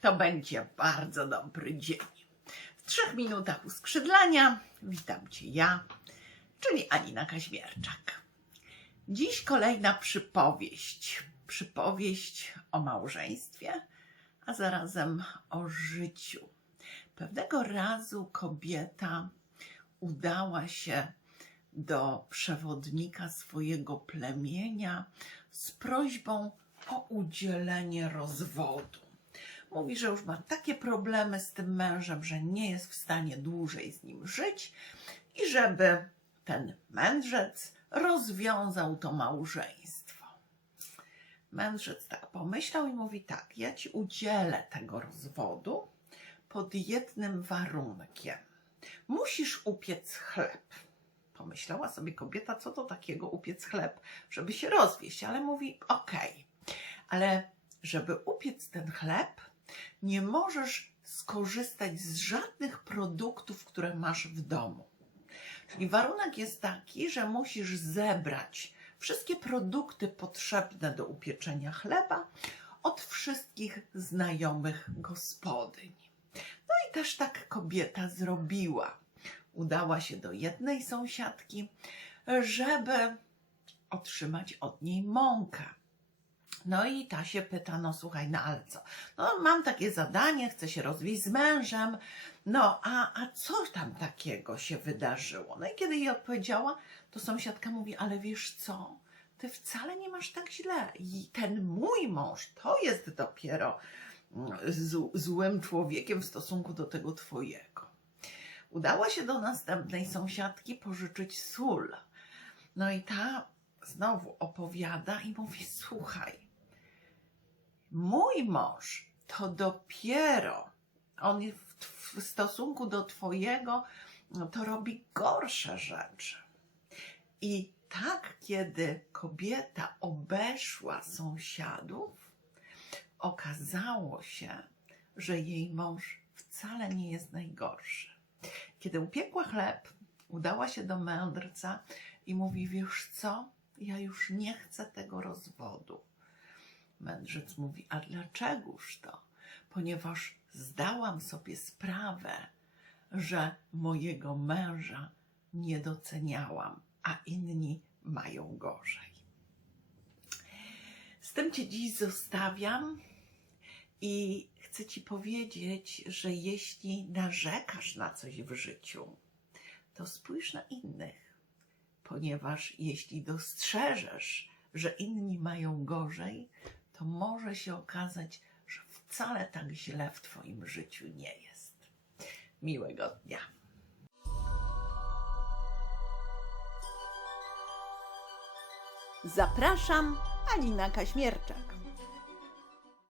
to będzie bardzo dobry dzień. W trzech minutach uskrzydlania witam Cię ja, czyli Anina Kaźmierczak. Dziś kolejna przypowieść. Przypowieść o małżeństwie, a zarazem o życiu. Pewnego razu kobieta udała się do przewodnika swojego plemienia z prośbą o udzielenie rozwodu. Mówi, że już ma takie problemy z tym mężem, że nie jest w stanie dłużej z nim żyć i żeby ten mędrzec rozwiązał to małżeństwo. Mędrzec tak pomyślał i mówi tak, ja ci udzielę tego rozwodu pod jednym warunkiem. Musisz upiec chleb. Pomyślała sobie kobieta, co to takiego upiec chleb, żeby się rozwieść, ale mówi okej, ale żeby upiec ten chleb, nie możesz skorzystać z żadnych produktów, które masz w domu. Czyli warunek jest taki, że musisz zebrać wszystkie produkty potrzebne do upieczenia chleba od wszystkich znajomych gospodyń. No i też tak kobieta zrobiła. Udała się do jednej sąsiadki, żeby otrzymać od niej mąkę. No i ta się pyta, no słuchaj, no ale co? No mam takie zadanie, chcę się rozwieść z mężem, no a, a co tam takiego się wydarzyło? No i kiedy jej odpowiedziała, to sąsiadka mówi, ale wiesz co? Ty wcale nie masz tak źle. I ten mój mąż to jest dopiero mm, z, złym człowiekiem w stosunku do tego twojego. Udała się do następnej sąsiadki pożyczyć sól. No i ta znowu opowiada i mówi: Słuchaj, mój mąż to dopiero on w, w stosunku do twojego no, to robi gorsze rzeczy. I tak, kiedy kobieta obeszła sąsiadów, okazało się, że jej mąż wcale nie jest najgorszy. Kiedy upiekła chleb, udała się do mędrca i mówi: Wiesz co, ja już nie chcę tego rozwodu. Mędrzec mówi: A dlaczegoż to? Ponieważ zdałam sobie sprawę, że mojego męża nie doceniałam, a inni mają gorzej. Z tym Cię dziś zostawiam i chcę Ci powiedzieć, że jeśli narzekasz na coś w życiu, to spójrz na innych, ponieważ jeśli dostrzeżesz, że inni mają gorzej, to może się okazać, że wcale tak źle w Twoim życiu nie jest. Miłego dnia. Zapraszam, Alina Kaśmierczak.